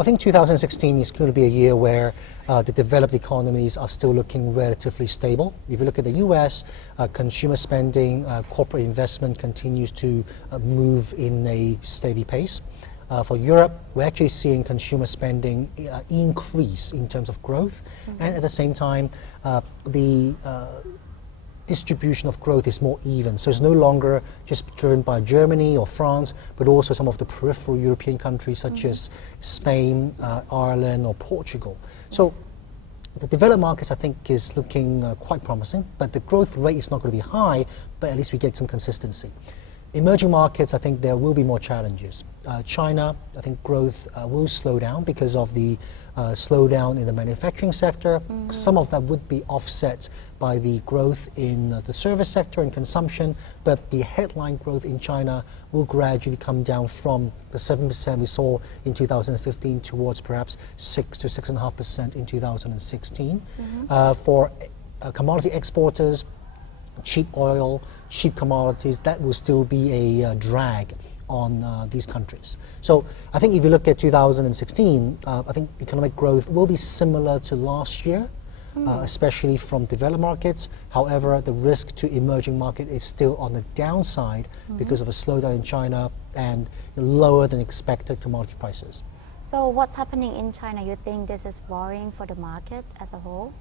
I think 2016 is going to be a year where the developed economies are still looking relatively stable. If you look at the US, consumer spending, corporate investment continues to move in a steady pace. For Europe, we're actually seeing consumer spending increase in terms of growth, and at the same time, the distribution of growth is more even. So it's no longer just driven by Germany or France, but also some of the peripheral European countries such as Spain, Ireland, or Portugal. So the developed markets, I think, is looking quite promising, but the growth rate is not going to be high, but at least we get some consistency. Emerging markets, I think there will be more challenges. China, I think growth will slow down because of the slowdown in the manufacturing sector. Some of that would be offset by the growth in the service sector and consumption, but the headline growth in China will gradually come down from the 7% we saw in 2015 towards perhaps 6 to 6.5% in 2016. For commodity exporters, cheap oil, cheap commodities, that will still be a drag on these countries. So I think if you look at 2016, I think economic growth will be similar to last year, especially from developed markets. However, the risk to emerging market is still on the downside because of a slowdown in China and lower than expected commodity prices. So what's happening in China? You think this is worrying for the market as a whole?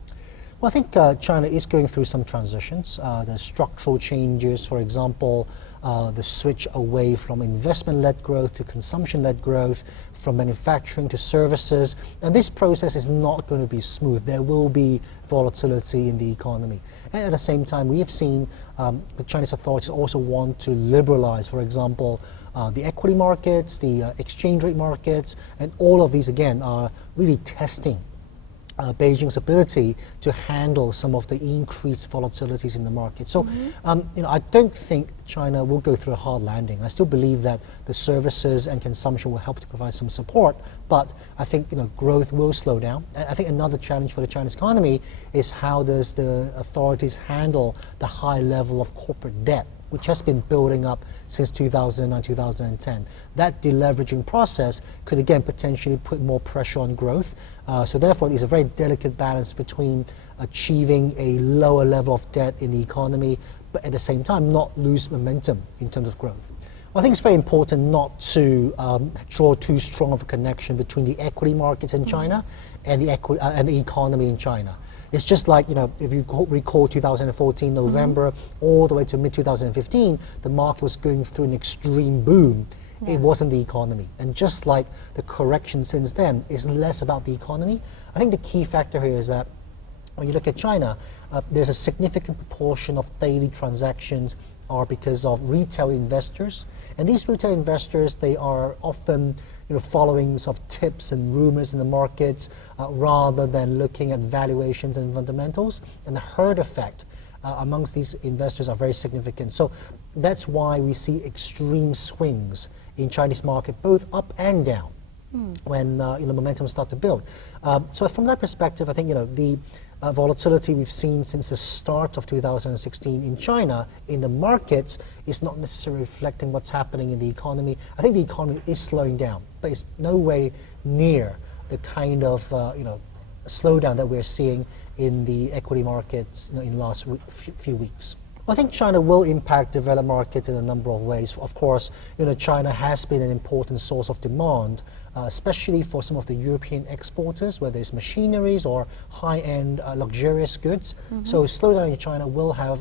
Well, I think China is going through some transitions. The structural changes, for example, the switch away from investment-led growth to consumption-led growth, from manufacturing to services. And this process is not going to be smooth. There will be volatility in the economy. And at the same time, we have seen the Chinese authorities also want to liberalize, for example, the equity markets, the exchange rate markets, and all of these, again, are really testing Beijing's ability to handle some of the increased volatilities in the market. So, I don't think China will go through a hard landing. I still believe that the services and consumption will help to provide some support, but I think growth will slow down. I think another challenge for the Chinese economy is how does the authorities handle the high level of corporate debt, which has been building up since 2009, 2010. That deleveraging process could again potentially put more pressure on growth. So therefore, there's a very delicate balance between achieving a lower level of debt in the economy, but at the same time not lose momentum in terms of growth. Well, I think it's very important not to draw too strong of a connection between the equity markets in China and the economy in China. It's just like, if you recall 2014 November all the way to mid-2015, the market was going through an extreme boom. It wasn't the economy. And just like the correction since then is less about the economy, I think the key factor here is that when you look at China, there's a significant proportion of daily transactions are because of retail investors. And these retail investors, they are often followings of tips and rumors in the markets rather than looking at valuations and fundamentals. And the herd effect amongst these investors are very significant. So that's why we see extreme swings in Chinese market, both up and down, when momentum start to build. So from that perspective, I think the volatility we've seen since the start of 2016 in China in the markets is not necessarily reflecting what's happening in the economy. I think the economy is slowing down, but it's no way near the kind of slowdown that we're seeing in the equity markets in the last few weeks. I think China will impact developed markets in a number of ways. Of course, China has been an important source of demand, especially for some of the European exporters, whether it's machineries or high-end luxurious goods. So slowdown in China will have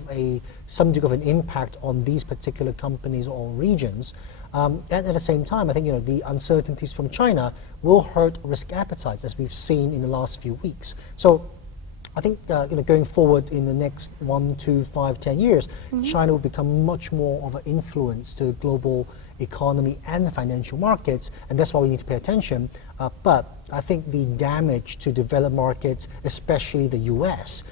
some degree of an impact on these particular companies or regions. And at the same time, I think the uncertainties from China will hurt risk appetites, as we've seen in the last few weeks. So I think going forward in the next 1, 2, 5, 10 years, China will become much more of an influence to the global economy and the financial markets, and that's why we need to pay attention. But I think the damage to developed markets, especially the US,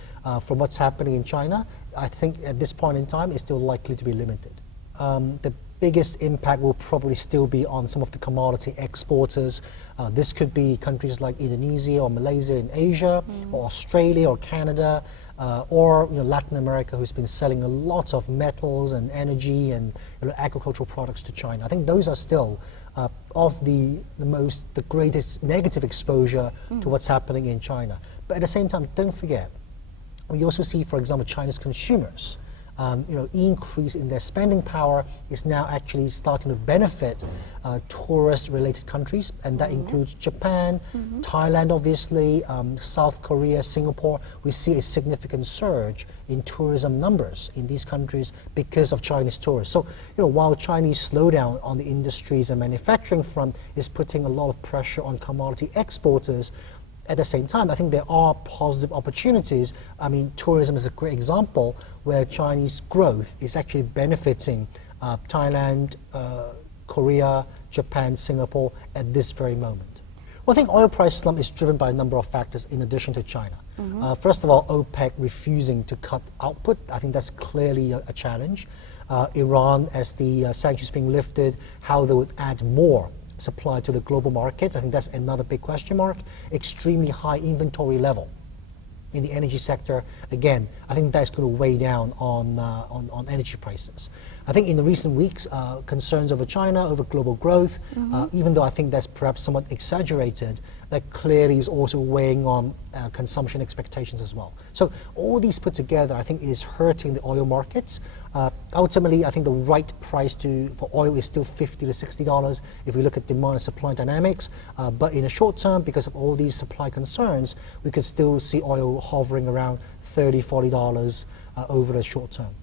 from what's happening in China, I think at this point in time is still likely to be limited. The biggest impact will probably still be on some of the commodity exporters. This could be countries like Indonesia or Malaysia in Asia, or Australia or Canada, or Latin America, who's been selling a lot of metals and energy and agricultural products to China. I think those are still of the greatest negative exposure to what's happening in China. But at the same time, don't forget, we also see, for example, China's consumers. Increase in their spending power is now actually starting to benefit tourist-related countries, and that includes Japan, Thailand, obviously, South Korea, Singapore. We see a significant surge in tourism numbers in these countries because of Chinese tourists. So, while Chinese slowdown on the industries and manufacturing front is putting a lot of pressure on commodity exporters, at the same time, I think there are positive opportunities. I mean, tourism is a great example where Chinese growth is actually benefiting Thailand, Korea, Japan, Singapore at this very moment. Well, I think oil price slump is driven by a number of factors in addition to China. First of all, OPEC refusing to cut output. I think that's clearly a challenge. Iran, as the sanctions being lifted, how they would add more supply to the global markets. I think that's another big question mark. Extremely high inventory level in the energy sector. Again, I think that's going to weigh down on energy prices. I think in the recent weeks, concerns over China, over global growth, even though I think that's perhaps somewhat exaggerated, that clearly is also weighing on consumption expectations as well. So all these put together, I think, is hurting the oil markets. Ultimately, I think the right price for oil is still $50 to $60 if we look at demand and supply dynamics. But in the short term, because of all these supply concerns, we could still see oil hovering around $30, $40 over the short term.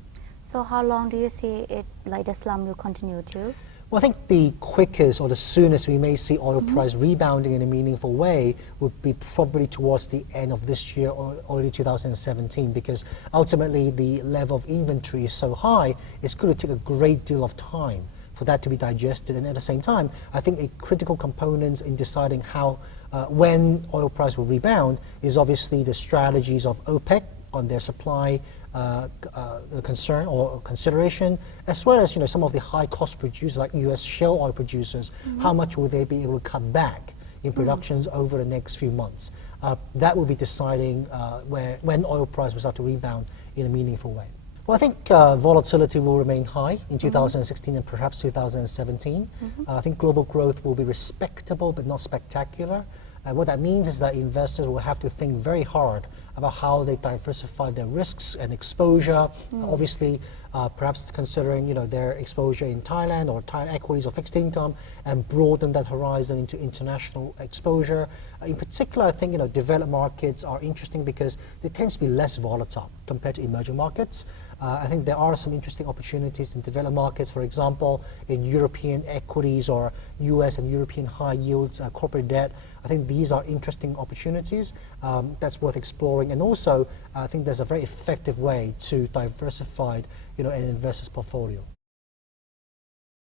So how long do you see it, like the slump will continue to? Well, I think the quickest or the soonest we may see oil price rebounding in a meaningful way would be probably towards the end of this year or early 2017, because ultimately the level of inventory is so high, it's going to take a great deal of time for that to be digested. And at the same time, I think a critical component in deciding when oil price will rebound is obviously the strategies of OPEC on their supply concern or consideration, as well as some of the high-cost producers like U.S. shale oil producers. How much will they be able to cut back in productions over the next few months? That will be deciding when oil price will start to rebound in a meaningful way. Well, I think volatility will remain high in 2016 and perhaps 2017. I think global growth will be respectable but not spectacular. What that means is that investors will have to think very hard about how they diversify their risks and exposure. Obviously, perhaps considering their exposure in Thailand or Thai equities or fixed income, and broaden that horizon into international exposure. In particular, I think developed markets are interesting because they tend to be less volatile compared to emerging markets. I think there are some interesting opportunities in developed markets, for example, in European equities or US and European high yields corporate debt. I think these are interesting opportunities that's worth exploring. And also, I think there's a very effective way to diversify an investor's portfolio.